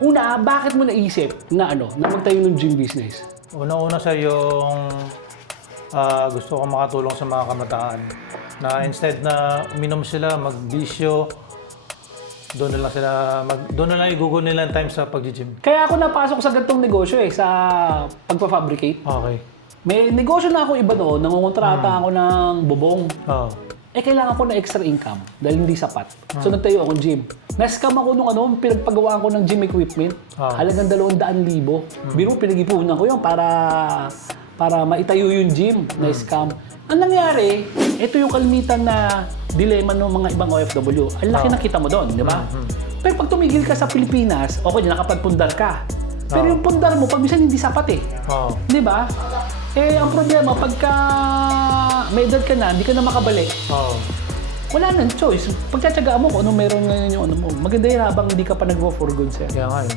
Una, bakit mo naisip na na magtayo ng gym business? Una-una sir, yung gusto ko makatulong sa mga kabataan na instead na uminom sila, magbisyo, doon na lang igugol nila ang time sa pag-gym. Kaya ako napasok sa ganitong negosyo sa pagpa-fabricate. Okay. May negosyo na ako iba doon, nangungontrata ako ng bubong. Oh. Kailangan ko na extra income dahil hindi sapat. So nagtayo akong gym. Na-scam ako nung pinagpagawaan ko ng gym equipment. Halagang 200,000. Biro, pinag-ipunan ko yun para maitayo yung gym na scam. Ang nangyari, ito yung kalimitan na dilema ng mga ibang OFW. Ang laki ng kita mo doon, di ba? Pero pag tumigil ka sa Pilipinas, okay, nakapagpundar ka. Pero yung pundar mo, pag minsan hindi sapat Di ba? Ang problema, pagka may edad ka na, hindi ka na makabalik. Wala nang choice. Pagtsatsagaan mo kung ano meron ngayon yung mo. Maganda yun habang hindi ka pa nag-go for good, sir. Kaya nga yun.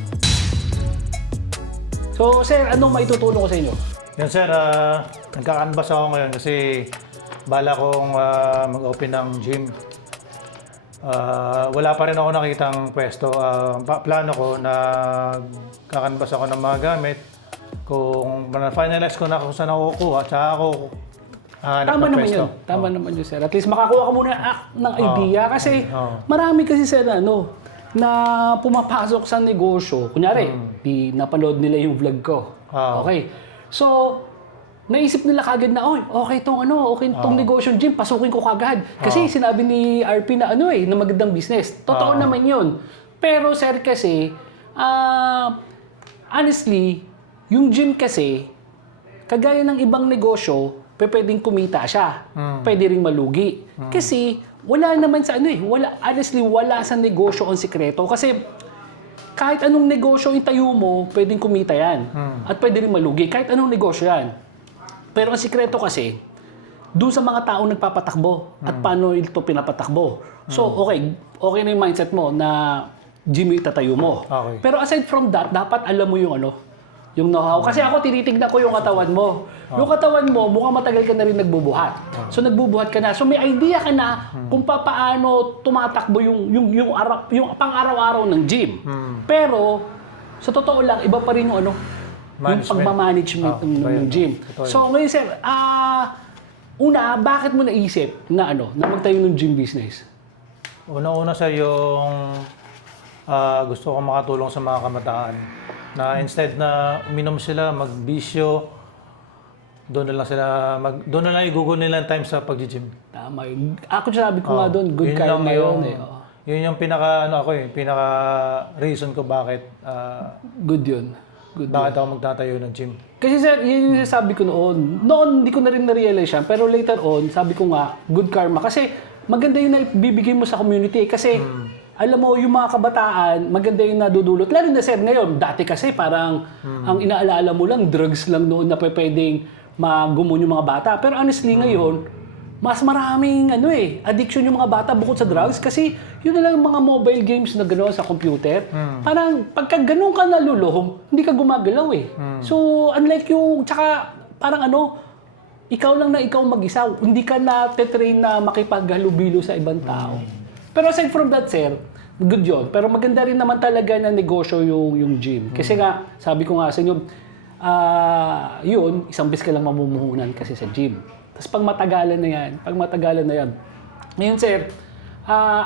So, sir, anong maitutulong ko sa inyo? Yan sir, nagka-canvas ako ngayon kasi bala kong mag-open ng gym. Wala pa rin ako nakitang pwesto. Plano ko na kakanvas ako ng mga gamit. Kung na-finalize ko na kung saan ako kukuha, tsaka ako Tama naman yun. Tama naman yun, sir. At least makakuha ka muna ng idea. Kasi marami kasi, sir, na pumapasok sa negosyo. Kunyari, napanood nila yung vlog ko. Okay. So, naisip nila kagad na, okay itong negosyo gym, pasukin ko kagad. Kasi sinabi ni RP na na magandang business. Totoo naman yun. Pero, sir, kasi, honestly, yung gym kasi, kagaya ng ibang negosyo, pwedeng kumita siya. Pwede ring malugi. Kasi, wala naman sa honestly, wala sa negosyo ang sikreto. Kasi, kahit anong negosyo itayo mo, pwedeng kumita yan. At pwede rin malugi. Kahit anong negosyo yan. Pero ang sikreto kasi, doon sa mga taong nagpapatakbo at paano ito pinapatakbo. So, okay na yung mindset mo na gym yung itatayo mo. Okay. Pero aside from that, dapat alam mo yung yung know-how. Kasi ako, tinitignan ko yung katawan mo. Yung katawan mo, mukhang matagal ka na rin nagbubuhat. So, nagbubuhat ka na. So, may idea ka na kung paano tumatakbo yung pang-araw-araw ng gym. Pero, sa totoo lang, iba pa rin yung yung pagmamanagement ng gym. So, ngayon, sir, una, bakit mo naisip na magtayo ng gym business? Una-una sir, yung gusto ko makatulong sa mga kabataan na instead na uminom sila, magbisyo, doon na lang igugol nila ang time sa pag-gym. Tama yun. Ako sabi ko nga doon, good karma yun Yun yung pinaka reason ko bakit good yun. Bakit ako magtatayo ng gym. Kasi sir, yun yung sabi ko noon. Noon, hindi ko na rin na-realize yan. Pero later on, sabi ko nga, good karma. Kasi maganda yung naibibigay mo sa community. Kasi alam mo, yung mga kabataan, maganda yung nadudulot. Lalo na sir, ngayon, dati kasi parang ang inaalala mo lang, drugs lang noon na pwedeng magumon yung mga bata. Pero honestly ngayon, mas maraming addiction yung mga bata bukod sa drugs. Kasi yun na lang mga mobile games na gano'n sa computer. Parang pagka gano'n ka naluluhong, hindi ka gumagalaw So, unlike yung, tsaka parang ikaw lang na ikaw mag-isa. Hindi ka na-train na makipaghalubilo sa ibang tao. Pero aside from that, sir, good yun. Pero maganda rin naman talaga na negosyo yung gym. Kasi nga, sabi ko nga sa inyo, yun, isang beses ka lang mamumuhunan kasi sa gym. Tapos pag matagalan na yan. Ngayon, sir,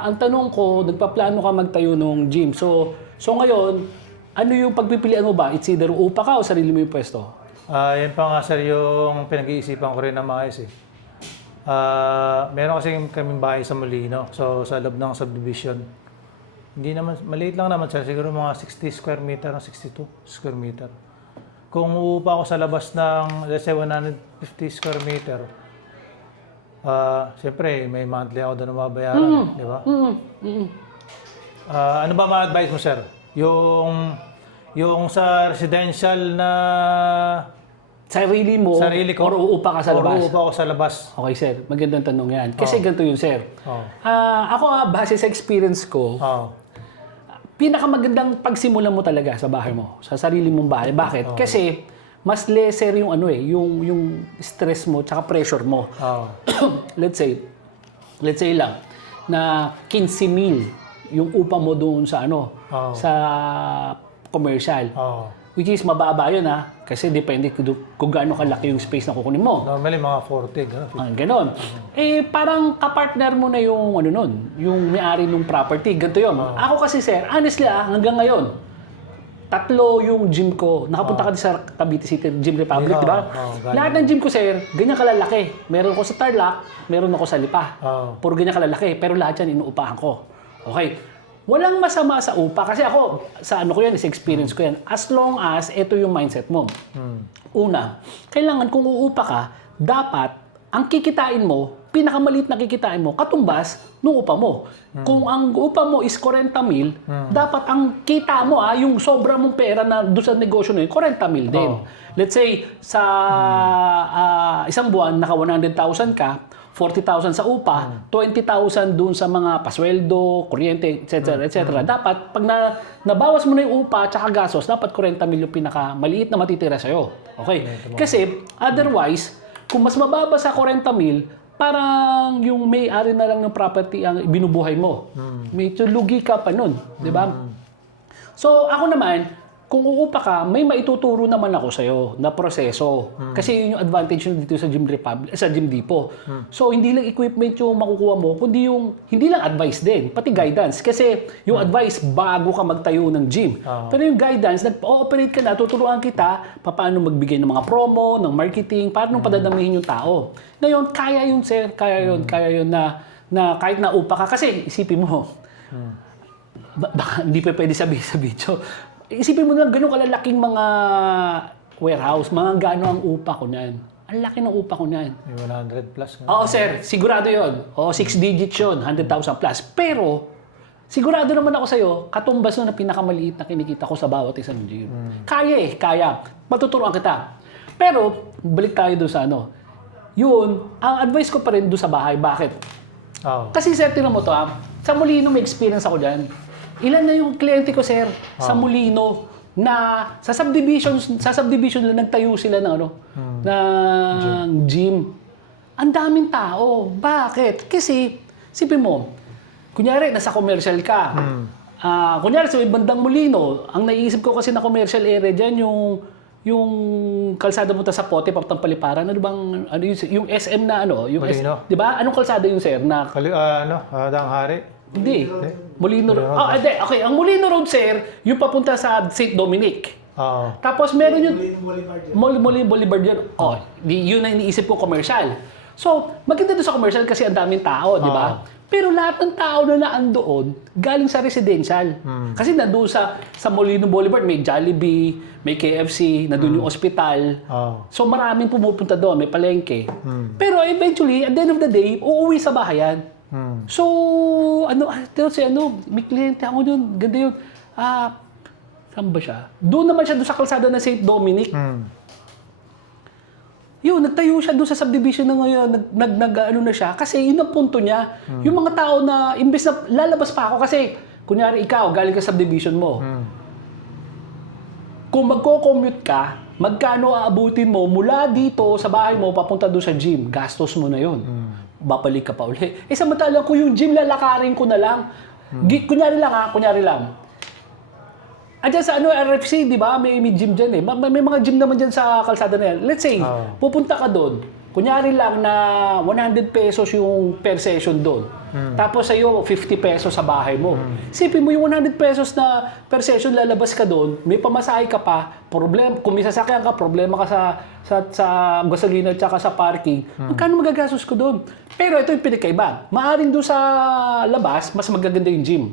ang tanong ko, nagpaplano ka magtayo ng gym. So ngayon, ano yung pagpipilian mo ba? It's either upa ka o sarili mo yung pwesto? Yan pa nga sir yung pinag-iisipan ko rin na maayos meron kasi kaming bahay sa Molino. So sa loob ng subdivision. Hindi naman, maliit lang naman sir. Siguro mga 60 square meter, 62 square meter. Kung uupa ako sa labas ng, let's say, 150 square meter, siyempre, may monthly ako doon na mabayaran, di ba? Ano ba ma-advise mo, sir? Yung sa residential na... Sarili ko, or uupa ka sa labas? Or uupa ako sa labas. Okay, sir. Magandang tanong yan. Kasi ganito yun, sir. Ako, base sa experience ko, pinakamagandang pagsimulan mo talaga sa bahay mo, sa sarili mong bahay. Bakit? Kasi mas lesser yung yung stress mo tsaka pressure mo. Let's say lang na 15,000 yung upa mo doon sa sa commercial. Oo. Which is mababa yun kasi depende kung gaano kalaki yung space na kukunin mo. Normally, mga 40, gano'n. Ganon. Parang kapartner mo na yung yung may-ari ng property. Ganito yun. Ako kasi sir, honestly hanggang ngayon, 3 yung gym ko. Nakapunta ka din sa Cavite City Gym Republic, di ba? Lahat ng gym ko sir, ganyan kalalaki. Meron ko sa Tarlac, meron ako sa Lipa. Puro ganyan kalalaki, pero lahat yan inuupahan ko. Okay. Walang masama sa upa kasi ako sa sa experience ko yan. As long as ito yung mindset mo. Una, kailangan kung uupa ka, dapat ang kikitain mo, pinakamaliit na kikitain mo, katumbas nung upa mo. Kung ang upa mo is 40,000, dapat ang kita mo yung sobra mong pera na doon sa negosyo na yun, 40,000 din. Let's say sa isang buwan naka 100,000 ka, 40,000 sa upa, 20,000 dun sa mga pasweldo, kuryente, etc. etc. Dapat, pag nabawas mo na yung upa at gastos, dapat 40,000 yung pinakamaliit na matitira sa'yo. Okay? Kasi, otherwise, kung mas mababa sa 40,000, parang yung may-ari na lang ng property ang binubuhay mo. Medyo lugi ka pa nun. Di ba? So, ako naman, kung uupa ka, may maituturo naman ako sa'yo na proseso. Kasi yun yung advantage nyo dito sa Gym Depot. So, hindi lang equipment yung makukuha mo, kundi hindi lang advice din, pati guidance. Kasi yung advice, bago ka magtayo ng gym. Pero yung guidance, nag-ooperate ka na, tuturuan kita paano magbigay ng mga promo, ng marketing, paano padadamihin yung tao. Ngayon, kaya yun, sir. Kaya yun na kahit na upa ka. Kasi, isipin mo, baka hindi pa pwede sabihin sa video. Isipin mo lang, gano'ng kalalaking mga warehouse, mga gano'n ang upa ko niyan. Ang laki ng upa ko niyan. 100 plus. Oo, sir. Sigurado yun. 6 digits yun. 100,000 plus. Pero, sigurado naman ako sa'yo, katumbas nun na pinakamaliit na kinikita ko sa bawat isang gym. Kaya. Matuturuan kita. Pero, balik tayo doon sa Yun, ang advice ko pa rin doon sa bahay. Bakit? Kasi, sir, tinan mo to Sa Molino, may experience ako dyan. Ilan na yung kliyente ko, sir, sa Molino na sa subdivision lang nagtayo sila ng gym. Ang daming tao. Bakit? Kasi, sipin mo, kunyari, nasa commercial ka. Kunyari, sa bandang Molino, ang naiisip ko kasi na commercial area dyan, yung kalsada mo sa Pote, papuntang Paliparan, yung SM na Molino. di ba? Anong kalsada yung sir? Daang Hari. Hindi. Molino Road. Okay. Ang Molino Road, sir, yung papunta sa St. Dominic. Tapos meron yung Molino Boulevard yun. Yun na iniisip ko commercial. So, maganda doon sa commercial kasi ang daming tao, di ba? Pero lahat ng tao na naandoon, galing sa residential. Kasi nandoon sa Molino Boulevard, may Jollibee, may KFC, nandoon yung ospital. So, maraming pumupunta doon, may palengke. Pero eventually, at the end of the day, uuwi sa bahayan. So, may kliyente ako yun. Ganda yun. Saan ba siya? Doon naman siya, doon sa kalsada na St. Dominic. Yun, nagtayo siya doon sa subdivision na ngayon. Na siya. Kasi yun ang punto niya. Yung mga tao na, imbes na lalabas pa ako kasi, kunyari ikaw, galing ka sa subdivision mo. Kung magko-commute ka, magkano aabutin mo mula dito sa bahay mo, papunta doon sa gym. Gastos mo na yun. Babalik ka pa uli. Samantalang ko yung gym, lalakarin ko na lang. Kunyari lang. Diyan sa RFC, di ba? May gym dyan eh. May mga gym naman dyan sa kalsada na yan. Let's say, pupunta ka doon. Kunyari lang na 100 pesos yung per session doon. Tapos sa'yo, 50 pesos sa bahay mo. Isipin mo yung 100 pesos na per session, lalabas ka doon, may pamasahe ka pa, kung may sasakyan ka, problema ka sa gasolina at sa parking, magkano magagastos ko doon? Pero ito yung pinakaiba. Maaring doon sa labas, mas magaganda yung gym.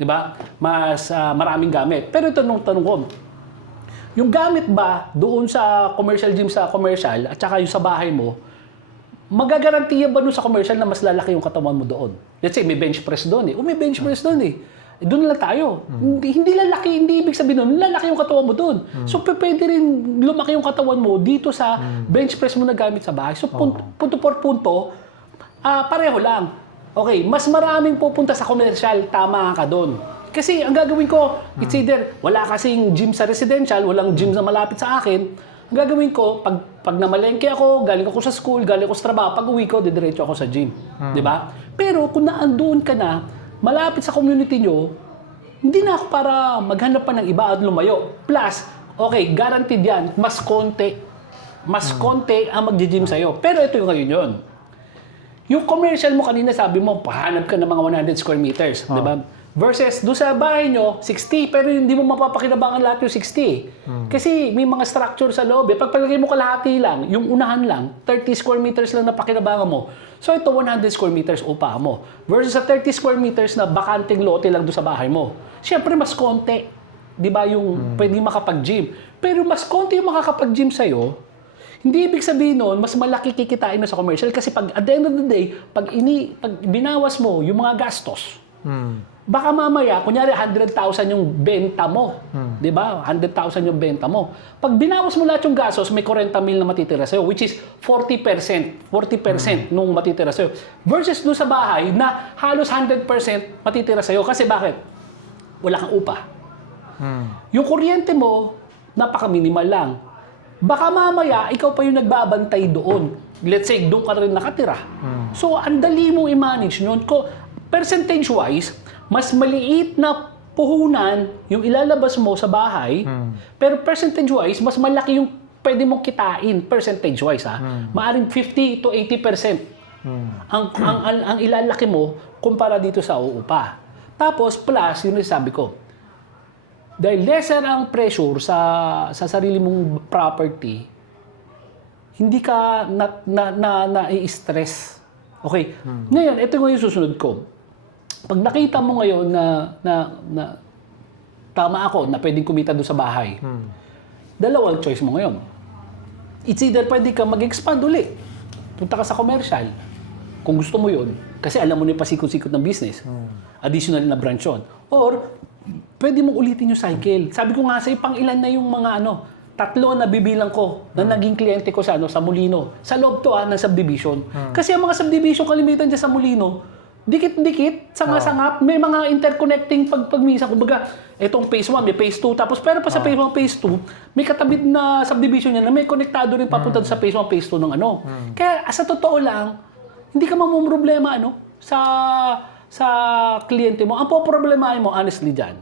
Di ba? Mas maraming gamit. Pero ito tanong ko, yung gamit ba doon sa commercial gym sa commercial at saka yung sa bahay mo, magagarantiya ba doon sa commercial na mas lalaki yung katawan mo doon? Let's say, may bench press doon eh. May bench press doon eh. Doon lang tayo. Hindi lalaki, hindi ibig sabihin doon, lalaki yung katawan mo doon. So, pwede rin lumaki yung katawan mo dito sa bench press mo na gamit sa bahay. So, punto por punto, pareho lang. Okay, mas maraming pupunta sa commercial, tama ka doon. Kasi ang gagawin ko, it's either wala kasing gym sa residential, walang gym na malapit sa akin. Ang gagawin ko, pag namalengke ako, galing ako sa school, galing ako sa trabaho, pag uwi ko, didiretso ako sa gym. Di ba? Pero kung naandoon ka na, malapit sa community nyo, hindi na ako para maghanap pa ng iba at lumayo. Plus, okay, guaranteed yan, mas konti ang magji-gym sa'yo. Pero ito yung ngayon yun. Yung commercial mo kanina, sabi mo, pahanap ka ng mga 100 square meters, di ba? Versus, doon sa bahay nyo, 60, pero hindi mo mapapakinabangan lahat yung 60. Kasi may mga structure sa loob. Pagpalagay mo kalahati lang, yung unahan lang, 30 square meters lang na pakinabangan mo. So ito, 100 square meters upa mo. Versus sa 30 square meters na bakanting lote lang doon sa bahay mo. Siyempre, mas konti. Di ba yung pwede makapag-gym. Pero mas konti yung makakapag-gym sa'yo, hindi ibig sabihin nun, mas malaki kikitain na sa commercial. Kasi pag at the end of the day, pag binawas mo yung mga gastos, baka mamaya, kunyari 100,000 yung benta mo. Di ba? 100,000 yung benta mo. Pag binawas mo lahat yung gastos, may 40 mil na matitira sa'yo, which is 40%. 40% nung matitira sa'yo. Versus doon sa bahay na halos 100% matitira sa'yo. Kasi bakit? Wala kang upa. Yung kuryente mo, napaka-minimal lang. Baka mamaya, ikaw pa yung nagbabantay doon. Let's say, doon ka rin nakatira. So, ang dali mong i-manage yun. Percentage-wise, mas maliit na puhunan yung ilalabas mo sa bahay, pero percentage-wise, mas malaki yung pwede mong kitain percentage-wise. Maaring 50 to 80% ang ilalaki mo kumpara dito sa uupa. Tapos, plus, yun yung sabi ko, dahil lesser ang pressure sa sarili mong property, hindi ka na-i-stress. Okay. Ngayon, ito yung susunod ko. Pag nakita mo ngayon na tama ako, na pwedeng kumita doon sa bahay, dalawang choice mo ngayon. It's either pwede ka mag-expand uli. Punta ka sa commercial. Kung gusto mo yun. Kasi alam mo na yung pasikot-sikot ng business. Additional na branch yun. Or, pwede mong ulitin yung cycle. Sabi ko nga sa'yo, pang ilan na yung mga 3 na bibilang ko na naging kliyente ko sa Molino. Sa loob to ng subdivision. Kasi ang mga subdivision kalimitan dyan sa Molino, dikit-dikit, sanga-sangap, may mga interconnecting pagmisa. Kumbaga, itong phase 1, may phase 2, tapos pero pa sa phase 1, phase 2, may katabit na subdivision niya na may konektado rin papunta sa phase 1, phase 2 ng Kaya sa totoo lang, hindi ka mamumroblema sa kliyente mo. Ang poproblemahin mo, honestly dyan,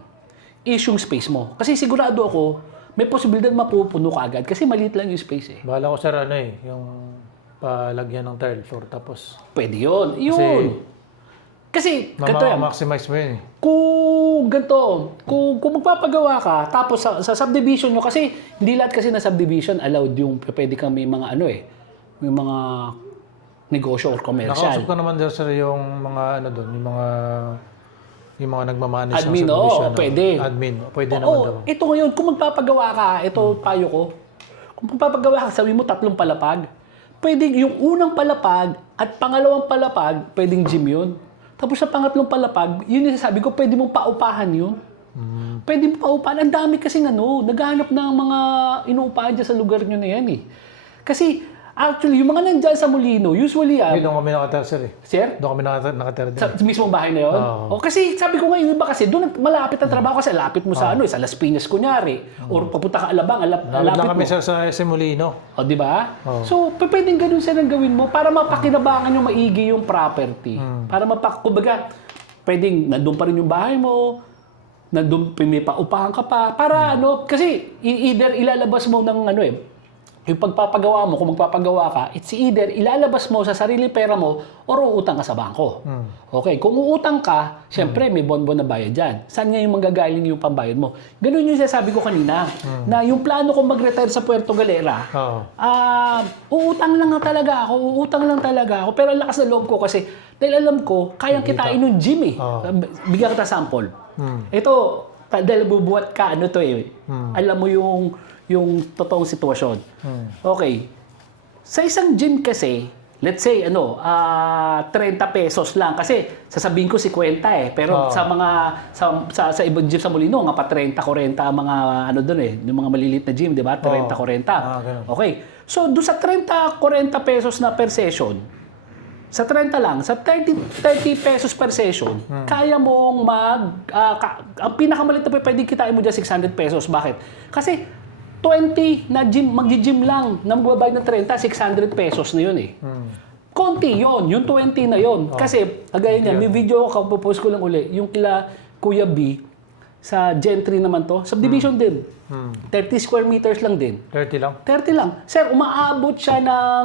is yung space mo. Kasi sigurado ako, may posibilidad mapupuno ka agad kasi maliit lang yung space eh. Bahala ko sir, yung palagyan ng tile floor, tapos Pwede yun. Kasi ganito yan. maximize mo yun eh. Kung magpapagawa ka, tapos sa subdivision nyo, kasi hindi lahat kasi na subdivision allowed yung pwede kang may mga may mga negosyo or commercial. Nakausap ko naman dyan sir yung mga doon, yung mga nagmamanage Admin, ng subdivision. pwede. Admin, pwede naman daw. Ito ngayon, kung magpapagawa ka, ito payo ko, kung magpapagawa ka, sabi mo 3 palapag, pwedeng yung unang palapag at pangalawang palapag, pwedeng gym yun. Tapos sa pangatlong palapag, yun yung sabi ko, pwede mong paupahan yun. Pwede mong paupahan. Ang dami kasi naghahanap ng mga inuupahan dyan sa lugar nyo na yan eh. Kasi, actually, yung mga nandyan sa Molino, usually Doon kami nakatira sir eh. Sir? Doon kami nakatira din. Sa mismong bahay na yun? Oo. Kasi sabi ko ngayon, iba kasi doon malapit ang trabaho kasi lapit mo sa sa Las Piñas kunyari. Or papunta ka Alabang, Lapit lapit lang kami mo. sir sa SM Molino. O, di ba? Oo. So, pwedeng ganun sir ang gawin mo para mapakinabangan yung maigi yung property. Para kumbaga, pwedeng nandun pa rin yung bahay mo, nandun may paupahan ka pa. Para kasi either ilalabas mo ng yung pagpapagawa mo, kung magpapagawa ka, it's either ilalabas mo sa sarili pera mo or uutang ka sa bangko. Okay, kung uutang ka, syempre may bonbon na bayad dyan. Saan nga yung manggagaling yung pambayad mo? Ganun yung sabi ko kanina, na yung plano kong mag-retire sa Puerto Galera, uutang lang talaga ako. Pero ang lakas na loob ko kasi, dahil alam ko, kayang kitain yung gym eh. Bigyan kita sample. Ito, dahil bubuhat ka, alam mo yung totoong sitwasyon. Okay. Sa isang gym kasi, let's say, 30 pesos lang. Kasi, sasabihin ko 50 eh. Pero sa mga, sa ibang gym sa Molino, nga pa 30, 40, mga doon eh. Yung mga maliliit na gym, di ba? 30, 40. Okay. So, doon sa 30, 40 pesos na per session, sa 30 lang, sa 30 pesos per session, kaya mong ang pinakamalit na pwede kitain mo dyan, 600 pesos. Bakit? Kasi, 20 na gym, mag-gym lang na magbabayad ng 30, 600 pesos na yun eh. Konti yun, yung 20 na yun. Kasi, kagaya niyan, may video ako, popost ko lang uli, yung kila Kuya B, Sa Gentry naman to. Subdivision din. 30 square meters lang din. 30 lang? 30 lang. Sir, umaabot siya ng,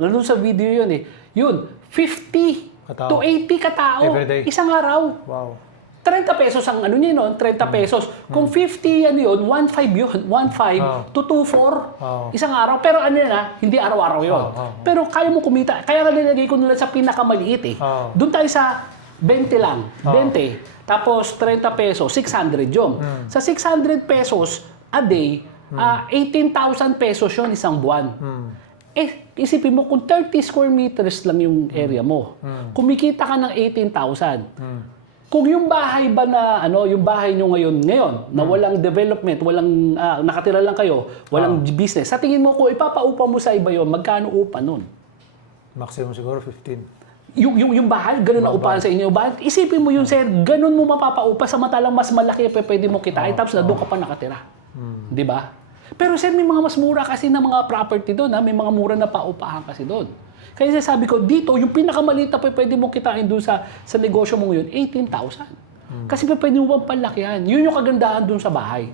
nandun sa video yun eh. Yun, 50 Katao. to 80 katao. Everyday. Isang araw. Wow. 30 pesos ang ano niya noon, 30 pesos. Kung 50 ano yun, 1.5 yun. 1.5 to 2.4 isang araw. Pero ano na, hindi araw-araw yun. Pero kaya mo kumita. Kaya nga nilagay ko nila sa pinakamaliit eh. Doon tayo sa 20 lang. 20. Tapos 30 pesos, 600 yun. Sa 600 pesos a day, 18,000 pesos yun isang buwan. Eh, isipin mo, kung 30 square meters lang yung area mo, kumikita ka ng 18,000. Kung yung bahay ba na, yung bahay nyo ngayon, na walang development, walang, nakatira lang kayo, walang business, sa tingin mo, kung ipapaupa mo sa iba yon, magkano upa nun? Maximum siguro 15. Yung bahay, ganun na upahan sa inyo. Isipin mo yun, sir, ganun mo mapapaupa, samantalang mas malaki pwede mo kitain, tapos na doon ka pa nakatira. Di ba? Pero sir, may mga mas mura kasi na mga property doon, may mga mura na paupahan kasi doon. Kaya sabi ko, dito, yung pinakamaliit na pwede mo kitain doon sa negosyo mo ngayon, 18,000. Kasi pwede mo pang palakihan. Yun yung kagandahan doon sa bahay.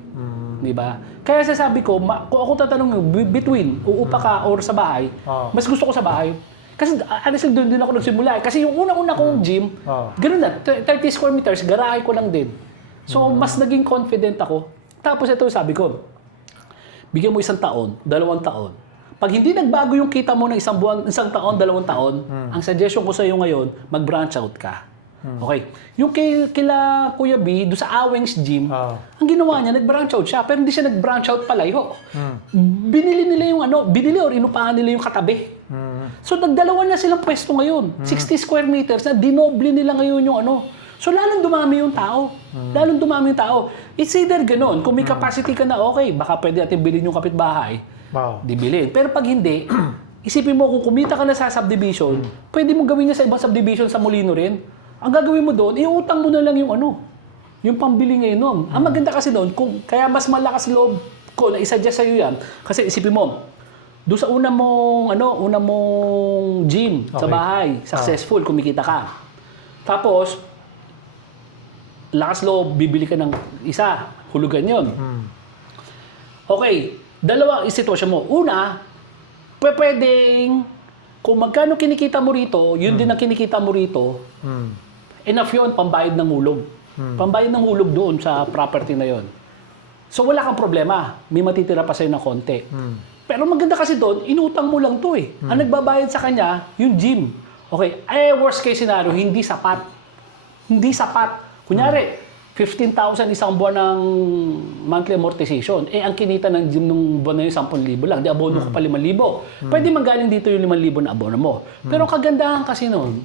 Di ba? Kaya sabi ko, kung ako tatanong between uupa ka or sa bahay, mas gusto ko sa bahay. Kasi honestly, doon din ako nagsimula. Kasi yung una-una kong gym, ganun na, 30 square meters, garahe ko lang din. So, mas naging confident ako. Tapos ito sabi ko, bigyan mo 1 taon, 2 taon. Pag hindi nagbago yung kita mo ng 1 buwan, 1 taon, 2 taon, ang suggestion ko sa iyo ngayon, mag-branch out ka. Okay. Yung kila Kuya B, doon sa Aweng's Gym, ang ginawa niya, nag-branch out siya, pero hindi siya nag-branch out palayo. Binili nila yung binili or inupahan nila yung katabi. So, nagdalawa na silang pwesto ngayon. 60 square meters na dinoble nila ngayon yung So, lalong dumami yung tao. Lalong dumami yung tao. It's either ganun. Kung may capacity ka na, okay, baka pwede natin bilhin yung kapitbahay. Di bilhin. Pero pag hindi, isipin mo kung kumita ka na sa subdivision, pwede mo gawin niya sa ibang subdivision sa Molino rin. Ang gagawin mo doon, iutang mo na lang yung yung pambili ngayon nun. Ang maganda kasi doon, kaya mas malakas loob ko na isa-suggest sa'yo yan. Kasi isipin mo, doon sa una mong gym sa bahay, successful, kumikita ka. Tapos, lakas loob, bibili ka ng isa, hulugan yon. Okay, dalawa sitwasyon mo. Una, pwedeng, kung magkano kinikita mo rito, yun din ang kinikita mo rito, enough yun, pambayad ng hulog. Pambayad ng hulog doon sa property na yon. So wala kang problema, may matitira pa sa'yo ng konti. Pero maganda kasi doon, inutang mo lang to eh. Ang nagbabayad sa kanya, yung gym. Okay, worst case scenario, hindi sapat. Hindi sapat. Kunyari, 15,000 isang buwan ng monthly amortization. Ang kinita ng gym nung buwan na yun, 10,000 lang. Di abono ko pa 5,000. Pwede manggaling dito yung 5,000 na abono mo. Pero kagandahan kasi noon,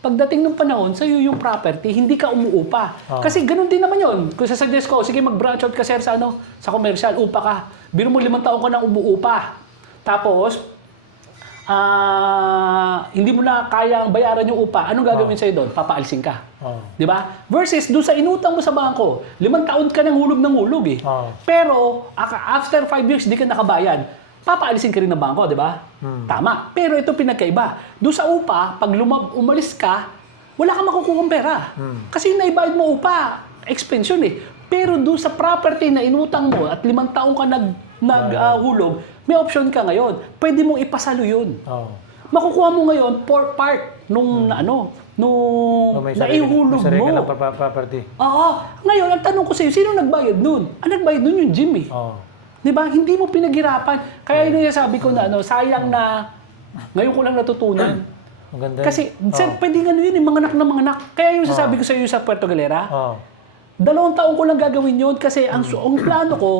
pagdating ng panahon, sa'yo yung property, hindi ka umuupa. Kasi ganun din naman yun. Kung sasuggest ko, sige mag-branch out ka sir sa commercial, upa ka. Biro mo 5 taon ka nang umuupa. Tapos, hindi mo na kayang bayaran yung upa, anong gagawin sa'yo doon? Papaalisin ka. Di ba? Versus, doon sa inutang mo sa bangko, 5 taon ka ng hulog eh. Pero, after 5 years, di ka nakabayad. Papaalisin ka rin ng bangko, di ba? Tama. Pero ito pinagkaiba. Doon sa upa, pag umalis ka, wala kang makukuha pera. Kasi yung naibayad mo upa, expension eh. Pero doon sa property na inutang mo at 5 taon ka naghulog, may option ka ngayon. Pwede mong ipasalo yun. Makukuha mo ngayon part nung naihulog may mo. May property. Oo. Ngayon, ang tanong ko sa iyo, sino nagbayad nun? Ang nagbayad nun yung gym eh. Di ba? Hindi mo pinaghirapan. Kaya yun yung sabi ko na, sayang na ngayon ko lang natutunan. Maganda. Kasi, sir, pwede yun, mga anak. Kaya yung sasabi ko sa iyo sa Puerto Galera, 2 taon ko lang gagawin yun kasi ang plano ko,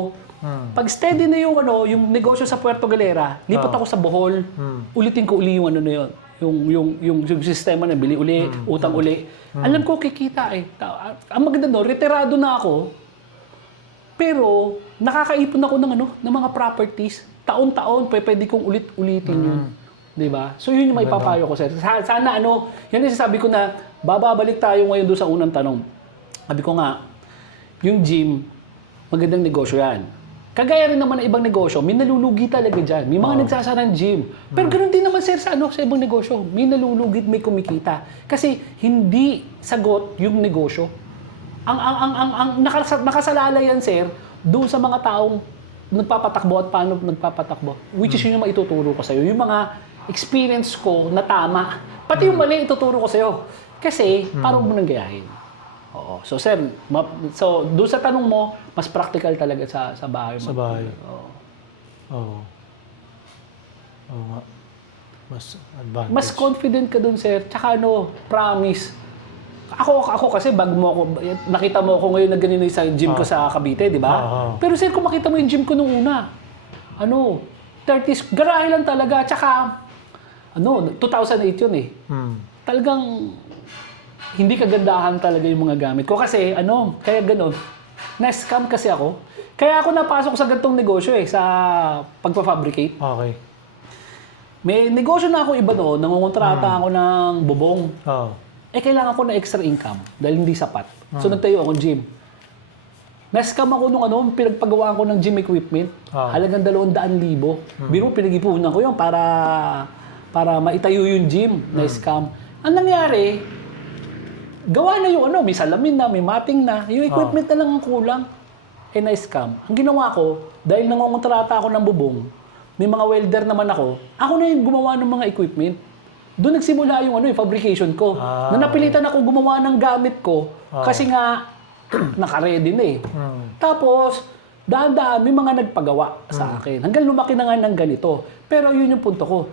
pag steady na yung negosyo sa Puerto Galera, lipat ako sa Bohol, ulitin ko uli yung na yun. Yung sistema na bili uli, utang uli. Alam ko kikita eh. Ang maganda retirado na ako, pero nakakaipon ako ng mga properties. Taon-taon, pwede kong ulit-ulitin yun. Diba? So yun yung may papayo ko sir. Sana yan yung sasabi ko na bababalik tayo ngayon doon sa unang tanong. Sabi ko nga, yung gym, magandang negosyo yan. Kagaya rin naman ng ibang negosyo, may nalulugi talaga dyan. May mga nagsasarang gym. Pero ganoon din naman sir sa ibang negosyo. May nalulugit, may kumikita. Kasi hindi sagot yung negosyo. nakasalala yan, sir, doon sa mga taong nagpapatakbo at paano nagpapatakbo. Which is yun yung maituturo ko sa'yo. Yung mga experience ko na tama. Pati yung mali ituturo ko sa'yo. Kasi, parang mo nang gayahin. Oo. So, sir, doon sa tanong mo, mas practical talaga sa bahay mo. Sa bahay. Oo. Oo. Oo nga. Mas advantage. Mas confident ka dun, sir. Tsaka promise. Ako kasi nakita mo ako ngayon na ganito sa gym ko sa Cavite, di ba? Pero sir, kung makita mo yung gym ko nung una, 30s, garahe lang talaga. Tsaka, 2008 yun eh. Talagang, hindi kagandahan talaga yung mga gamit ko. Kasi, kaya ganon. Na-scam kasi ako. Kaya ako napasok sa ganitong negosyo sa pagpa-fabricate. Okay. May negosyo na ako iba noon, nangungontrata ako ng bubong. Oo. Kailangan ko na extra income dahil hindi sapat. So nagtayo akong gym. Na-scam ako nung pinagpagawaan ko ng gym equipment. Halagang 200,000. Biro, pinag-ipunan ko yun para maitayo yung gym. Na-scam. Ang nangyari, gawa na yung may salamin na, may mating na. Yung equipment na lang ang kulang. Na-scam. Ang ginawa ko, dahil nangungontrata ako ng bubong, may mga welder naman ako na yung gumawa ng mga equipment. Doon nagsimula yung fabrication ko. Na napilitan ako gumawa ng gamit ko kasi nga naka-ready na eh. Tapos, daan-daan may mga nagpagawa sa akin. Hanggang lumaki na nga ng ganito. Pero yun yung punto ko.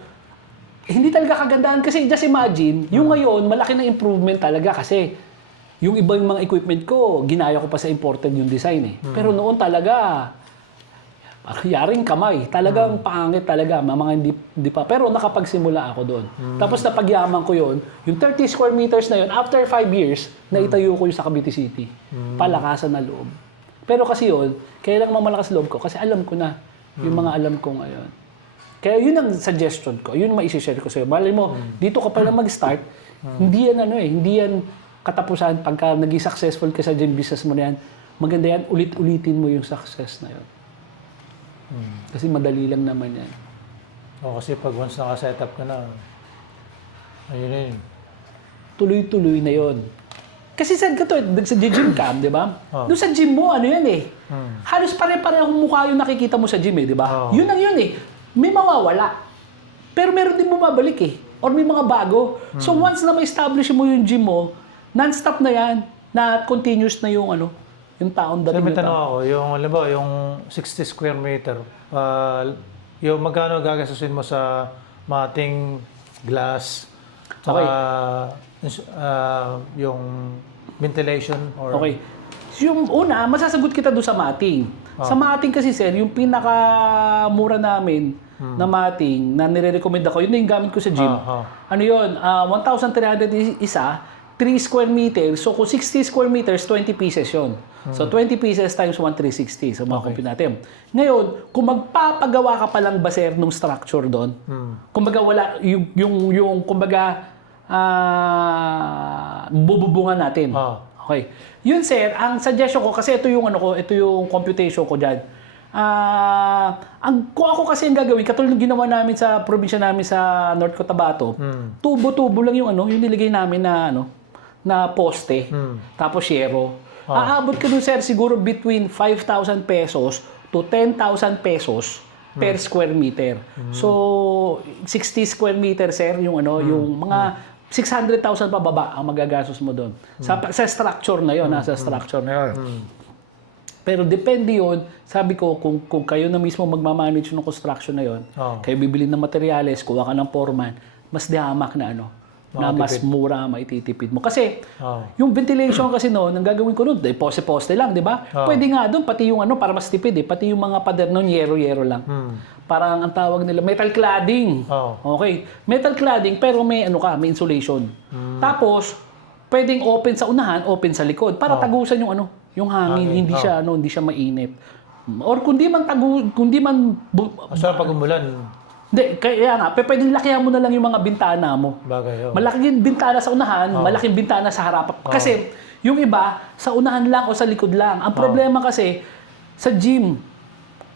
Hindi talaga kagandahan kasi just imagine, yung ngayon, malaki na improvement talaga kasi yung ibang mga equipment ko, ginaya ko pa sa imported yung design eh. Pero noon talaga, yaring kamay. Talagang pangit talaga. Mga hindi pa. Pero nakapagsimula ako doon. Tapos napagyaman ko yun. Yung 30 square meters na yun, after 5 years, naitayo ko yung sa Cavite City. Palakasan na loob. Pero kasi yun, kaya lang mamalakas loob ko kasi alam ko na yung mga alam ko ngayon. Kaya yun ang suggestion ko. Yun ang maisishare ko sa'yo. Malay mo, dito ka pala mag-start, hindi yan hindi yan katapusan. Pagka naging successful ka sa gym business mo na yan, maganda yan, ulit-ulitin mo yung success na yun. Kasi madali lang naman yan. Kasi pag once naka-set up ka na, ayun na yun. Tuloy-tuloy na yun. Kasi sa gym cam, di ba? Doon sa gym mo, yan eh. Halos pare-parehong mukha yung nakikita mo sa gym eh, di ba? Yun ang yun eh. May mawawala. Pero meron din bumabalik eh. Or may mga bago. So once na ma-establish mo yung gym mo, non-stop na yan, na continuous na yung yung taon dating May tanong ako, yung 60 square meter, yung magkano gagastusin mo sa mating glass, saka yung ventilation? Or... Okay. Yung una, masasagot kita doon sa mating. Sa mating kasi sir, yung pinakamura namin na mating na nire-recommend ako, yun na yung gamit ko sa gym. Ano yun? 1,300 isa, 3 square meters. So kung 60 square meters, 20 pieces yun. So 20 pieces times 1,360. So mga compute natin. Ngayon, kung magpapagawa ka palang baser nung structure doon, kumbaga wala, yung kumbaga, bububungan natin. Okay. Yun sir, ang suggestion ko, kasi ito yung ito yung computation ko dyan. Kung ako kasi ang gagawin, katulad ng ginawa namin sa probinsya namin sa North Cotabato, tubo-tubo lang yung yung nilagay namin na poste, tapos yero. Aabot ka dun sir siguro between 5,000 pesos to 10,000 pesos per square meter. So 60 square meter sir yung yung mga 600,000 pababa ang magagastos mo doon. Sa structure na yon, sa structure na yon. Pero depende yon, sabi ko, kung kayo na mismo magmamanage ng construction na yon, kayo bibili ng materyales, kuha ka ng foreman, mas dihamak na na mas mura maititipid mo. Kasi yung ventilation kasi noon, ang gagawin ko noon, poste-poste lang, di ba? Pwede nga doon, pati yung para mas tipid pati yung mga pader noon, yero-yero lang. Parang ang tawag nila, metal cladding. Okay, metal cladding pero may may insulation. Tapos, pwedeng open sa unahan, open sa likod para tagusan yung hangin, hindi siya mainit. Or kundi man so pag umulan, hindi, kaya nga, pwedeng lakihan mo na lang yung mga bintana mo. Bagay, malaking bintana sa unahan, malaking bintana sa harap. Kasi yung iba, sa unahan lang o sa likod lang. Ang problema kasi, sa gym,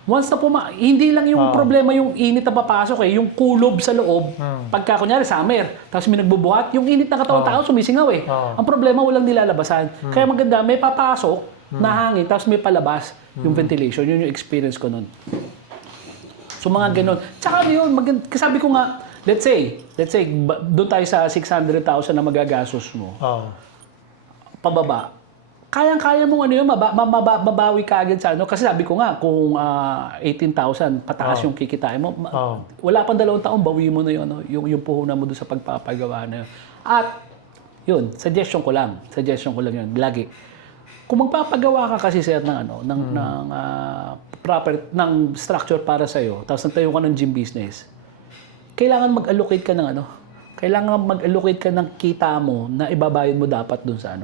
Once na hindi lang yung problema yung init na papasok yung kulob sa loob. Pagka kunyari summer, tapos may nagbubuhat, yung init na katawan tao sumisingaw Ang problema walang nilalabasan. Kaya maganda, may papasok na hangin, tapos may palabas yung ventilation. Yun yung experience ko nun. So mga ganun. Tsaka yun, sabi ko nga, let's say, doon tayo sa 600,000 na magagastos mo. Pababa. Kayang-kaya mong mabawi ka agad sa ano. Kasi sabi ko nga, kung 18,000 pataas yung kikitain mo, wala pang 2 taon, bawi mo na yun, yung puhunan mo doon sa pagpapagawa na yun. At, yun, suggestion ko lang yun, lagi. Kung magpapagawa ka kasi sir ng structure para sa iyo, tapos nagtayo ka ng gym business, kailangan mag-allocate ka ng mag-allocate ka ng kita mo na ibabayad mo dapat dun sa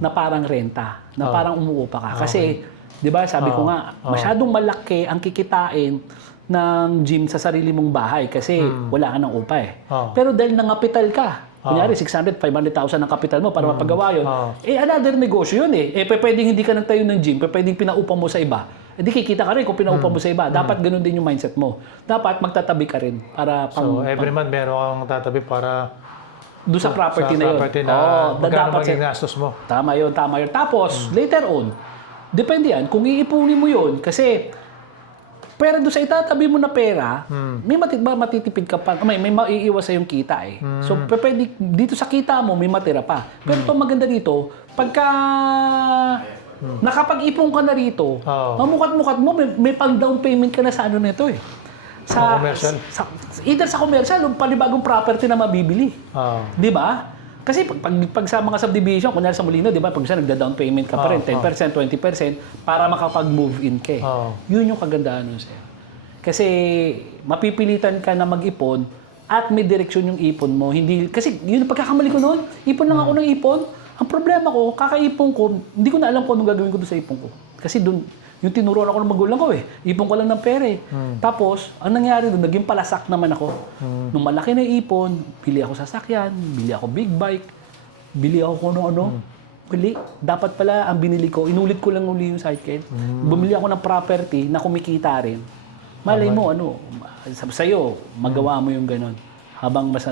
na parang renta, na parang umuupa ka. Kasi, 'di ba, sabi ko nga, masyadong malaki ang kikitain ng gym sa sarili mong bahay kasi wala ka ng upa Pero dahil nangapital ka, kunyari 600, 500,000 ang kapital mo para mapagawa yun, another negosyo yun pwedeng hindi ka nagtayo ng gym, pwedeng pinaupa mo sa iba. Hindi kikita ka rin kung pinaupa mo sa iba. Dapat ganun din yung mindset mo. Dapat magtatabi ka rin para So, every month meron kang tatabi para doon sa property na yun. Magkano maging gastos mo. Tama yun. Tapos, later on, depende yan. Kung iipunin mo yun, kasi pera doon sa itatabi mo na pera, may matitipid ka pa. May maiiwas sa yung kita So, pwede, dito sa kita mo, may matira pa. Pero ito maganda dito, pagka nakapag-ipon ka na rito, mamukat-mukat mo, may pang-down payment ka na sa ano nito Sa commercial. Either sa commercial o panibagong property na mabibili. Di ba? Kasi pag sa mga subdivision, kunyari sa Molino, di ba, pag siya nagda-down payment ka pa rin, 10%, 20%, para makapag-move in ka Yun yung kagandahan nun, sir. Kasi mapipilitan ka na mag-ipon at may direksyon yung ipon mo. Hindi, kasi yun ang pagkakamali ko noon. Ipon lang ako ng ipon. Ang problema ko, kakaipon ko, hindi ko na alam kung anong gagawin ko doon sa ipon ko. Kasi doon, yung tinuruan ako ng magulang ko Ipon ko lang ng pera Tapos, ang nangyari doon, naging palasak naman ako. Nung malaki na ipon, bili ako sasakyan, bili ako big bike, bili ako kung ano-ano. Bili. Dapat pala ang binili ko, inulit ko lang uli yung cycle. Bumili ako ng property na kumikita rin. Malay mo, sa'yo, magawa mo yung ganon. Habang mas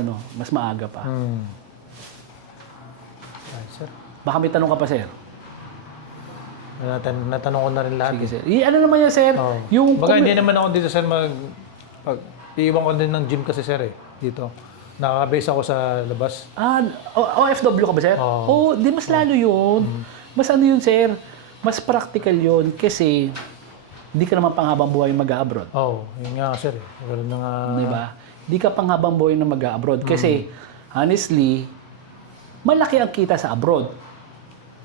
maaga pa. Sir. Baka may tanong ka pa, sir? Natanong ko na rin lahat. Sige, sir. Ano naman yan, sir? Yung Baka hindi naman ako dito, sir, iiwan ko din ng gym kasi, sir, dito. Nakaka-base ako sa labas. OFW ka ba, sir? Di mas lalo yun. Mas yun, sir? Mas practical yun kasi hindi ka naman panghabang buhay mag-abroad. Yun nga, sir. Diba? Hindi ka panghabang buhay na mag-abroad kasi, honestly, malaki ang kita sa abroad.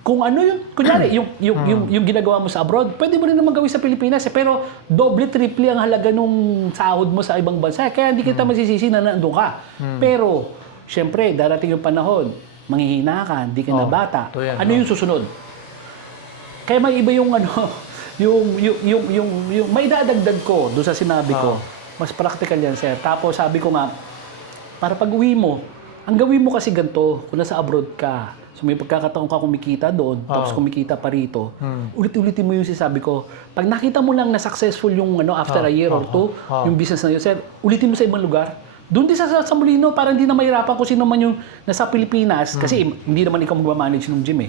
Kung ano yung, kunyari, yung ginagawa mo sa abroad, pwede mo rin naman gawin sa Pilipinas. Pero doble, triple ang halaga nung sahod mo sa ibang bansa. Kaya hindi kita masisisi na nandun ka. Pero, syempre, darating yung panahon, manghihina ka, hindi ka na bata. Ano yung susunod? Kaya may iba yung yung may dadagdag ko doon sa sinabi ko. Mas practical yan, sir. Tapos sabi ko nga, para pag-uwi mo, ang gawin mo kasi ganito, kung nasa abroad ka, so may pagkakataon ka kumikita doon, tapos kumikita pa rito, ulit-ulitin mo yung sinasabi ko. Pag nakita mo lang na successful yung after a year or two, yung business na yun, sir, ulitin mo sa ibang lugar. Doon din sa Molino, para hindi na mahirapan kung sino man yung nasa Pilipinas, kasi hindi naman ikaw magmamanage ng gym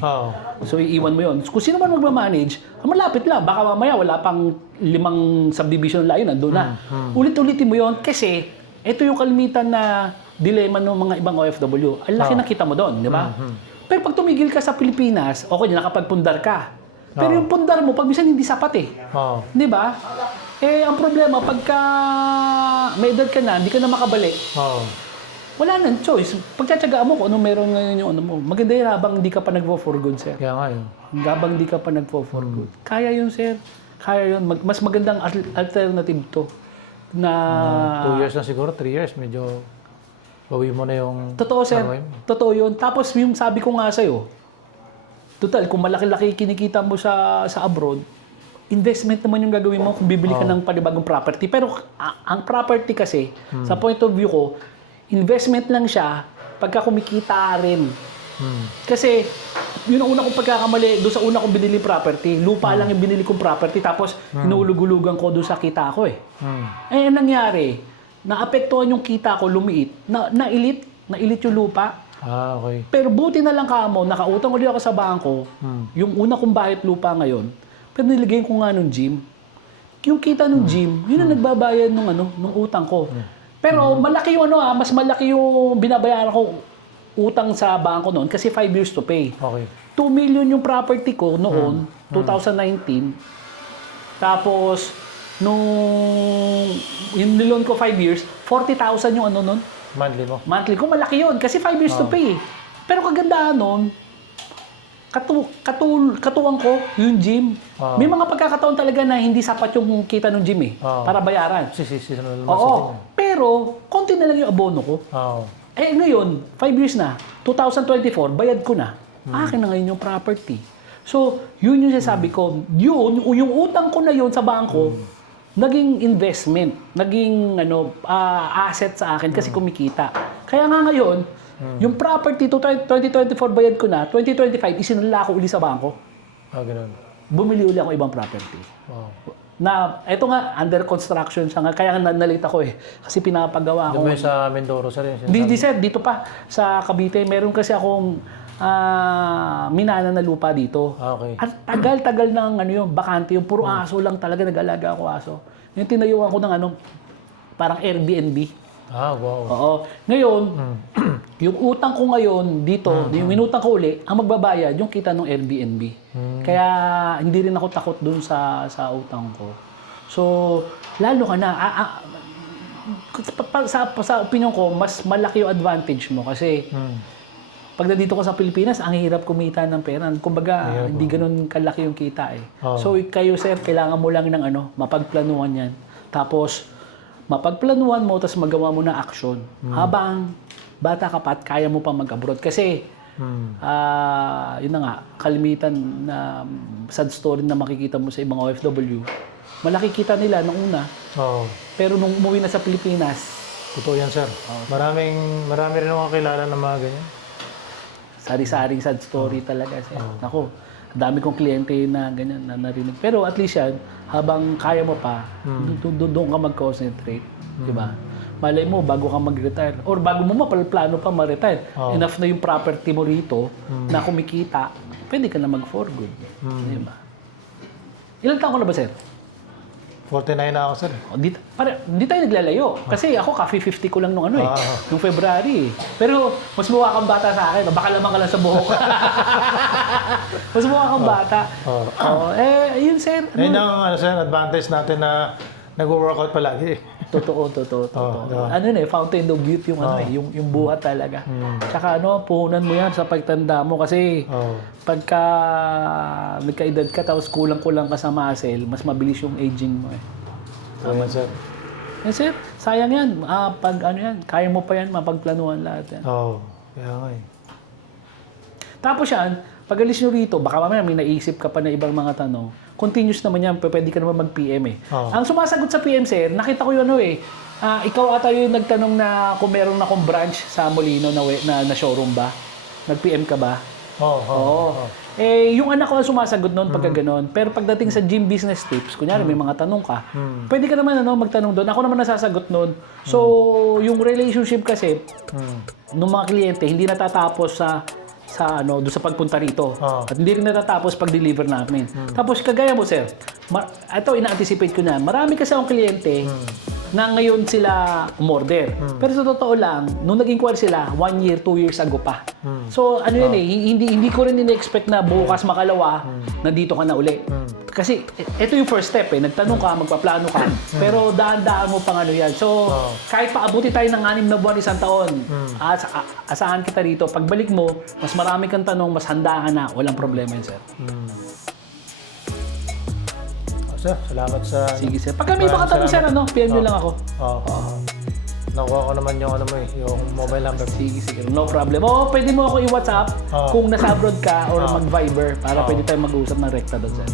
So iiwan mo yun. Kung sino man magmamanage, malapit lang. Baka mamaya wala pang 5 subdivision layo, nandun na. Ulit-ulitin mo yun kasi ito yung kalimitan na dilema ng mga ibang OFW. Ang laki na kita mo doon, di ba? Pero pag tumigil ka sa Pilipinas, okay, nakapagpundar ka. Pero yung pundar mo, pag minsan hindi sapat Di ba? Ang problema, pagka may edad ka na, hindi ka na makabalik, wala nang choice. Pagtsatsagaan mo kung ano meron ngayon yung mo. Maganda yun habang hindi ka pa nag-for good, sir. Kaya nga yun. Habang hindi ka pa nag-for good. Kaya yun, sir. Kaya yun. Mas magandang alternative to. Na 2 years na siguro, 3 years, medyo bawi mo na yung... Totoo, sir. Totoo yun. Tapos yung sabi ko nga sa'yo, total, kung malaki-laki kinikita mo sa abroad, investment naman yung gagawin mo kung bibili ka ng panibagong property. Pero ang property kasi, sa point of view ko, investment lang siya pagka kumikita rin Kasi, yun ang una kong pagkakamali doon sa una kong binili property. Lupa lang yung binili kong property, tapos hinulug-hulugan ko doon sa kita ko eh. Eh, ang nangyari, naapektuhan yung kita ko, lumiit, nailit yung lupa. Ah, okay. Pero buti na lang kamo, nakautang ulit ako sa bangko, yung una kong bahit lupa ngayon, pero nilagay ko nga nung gym. Yung kita nung gym, yun ang nagbabayad nung utang ko. Pero malaki yung mas malaki yung binabayaran ko utang sa bangko noon kasi 5 years to pay. Okay. 2 million yung property ko noon, 2019. Tapos, nung yung nilon ko 5 years, 40,000 yung noon. Monthly mo? Monthly ko, malaki yun kasi 5 years to pay. Pero kagandaan nun, katuwang ko yung gym. May mga pagkakataon talaga na hindi sapat yung kita ng gym para bayaran. Seasonal Oo. Pero, konti na lang yung abono ko. Eh ngayon, 5 years na, 2024, bayad ko na. Akin na ngayon yung property. So, yun yung sasabi ko. Yung utang ko na yun sa bangko, naging investment, naging asset sa akin kasi kumikita. Kaya nga ngayon, yung property to 2024 bayad ko na, 2025 isinala ko uli sa bangko. Ganun. Bumili uli ako ibang property. Na eto nga under construction siya nga kaya nga nalita ko kasi pinapagawa ko. Doon sa Mindoro sir yun. Di sir, dito pa sa Cavite meron kasi akong minana na lupa dito. Okay. At tagal-tagal ng yung bakante, yung puro aso lang talaga, nag-alaga ako aso. Yung tinayuan ko ng parang Airbnb. Wow. Oo. Ngayon, yung utang ko ngayon dito, yung minutang ko uli, ang magbabayad yung kita ng Airbnb. Kaya hindi rin ako takot dun sa utang ko. So, lalo ka na, sa opinion ko, mas malaki yung advantage mo kasi pag nandito ka sa Pilipinas, ang hirap kumita ng pera. Kumbaga, hindi ganun kalaki yung kita So, kayo sir, kailangan mo lang ng mapagplanuhan yan. Tapos, mapagplanuhan mo, tapos magawa mo na action. Habang bata ka pa at kaya mo pa mag-abroad. Kasi, yun na nga, kalimitan na sad story na makikita mo sa ibang OFW. Malaki kita nila nung una. Pero nung umuwi na sa Pilipinas, totoo yan sir. Marami rin akong kilala ng mga ganyan. Sari-saring sad story talaga. Ako, dami kong kliyente na ganyan na narinig. Pero at least yan, habang kaya mo pa, doon ka mag-concentrate. Diba? Malay mo, bago ka mag-retire, or bago mo plano pa ma-retire, enough na yung property mo rito na kumikita, pwede ka na mag-for good. Diba? Ilang taon ko na ba, sir? 49 na ako sir. Di tayo naglalayo. Kasi ako, coffee 50 ko lang nung nung February. Pero mas mukha kang bata sa akin. Baka lamang ka lang sa buhok. Mas mukha kang bata. Yun sir. Ayun ang sir, advantage natin na nag-workout palagi. Totoo. Fountain of youth yung yung buhat talaga. Tsaka puhunan mo yan sa pagtanda mo kasi pagka nagkaedad ka tapos kulang-kulang ka sa muscle, mas mabilis yung aging mo Tama sir. Sir, sayang yan. Pag kaya mo pa yan, mapagplanuhan lahat yan. Kaya nga Tapos yan, pag alis nyo rito, baka mamaya may naisip ka pa na ibang mga tanong. Continuous naman yan, pwede ka naman mag-PM Ang sumasagot sa PM, sir, nakita ko yun ikaw ata yung nagtanong na kung meron akong branch sa Molino na showroom ba? Nag-PM ka ba? Oo. Yung anak ko ang sumasagot noon pagka gano'n. Pero pagdating sa gym business tips, kunyari may mga tanong ka, pwede ka naman magtanong doon. Ako naman nasasagot noon. So, yung relationship kasi, ng mga kliyente, hindi natatapos doon sa pagpunta rito. At hindi rin natatapos pag-deliver namin. Tapos kagaya mo, sir, ito ina-anticipate ko na, marami kasi akong kliyente na ngayon sila umorder. Pero sa totoo lang, nung nag-inquire sila, 1 year, 2 years ago pa. So hindi ko rin in-expect na bukas makalawa, nandito ka na uli. Kasi ito yung first step nagtanong ka, magpaplano ka, pero daan-daan mo pang yan. So kahit paabuti tayo ng 6 na buwan, 1 taon, asahan kita rito. Pagbalik mo, mas marami kang tanong, mas handa ka na, walang problema yun, sir. Sir, salamat sa... Sige, sir. Pagka may baka tanong, sir, PM nyo lang ako. Nakuha ko naman yung yung mobile number. Sige. No problem. Pwede mo ako i-WhatsApp kung nasa abroad ka or mag-Viber para pwede tayo mag-uusap ng rekta doon, sir.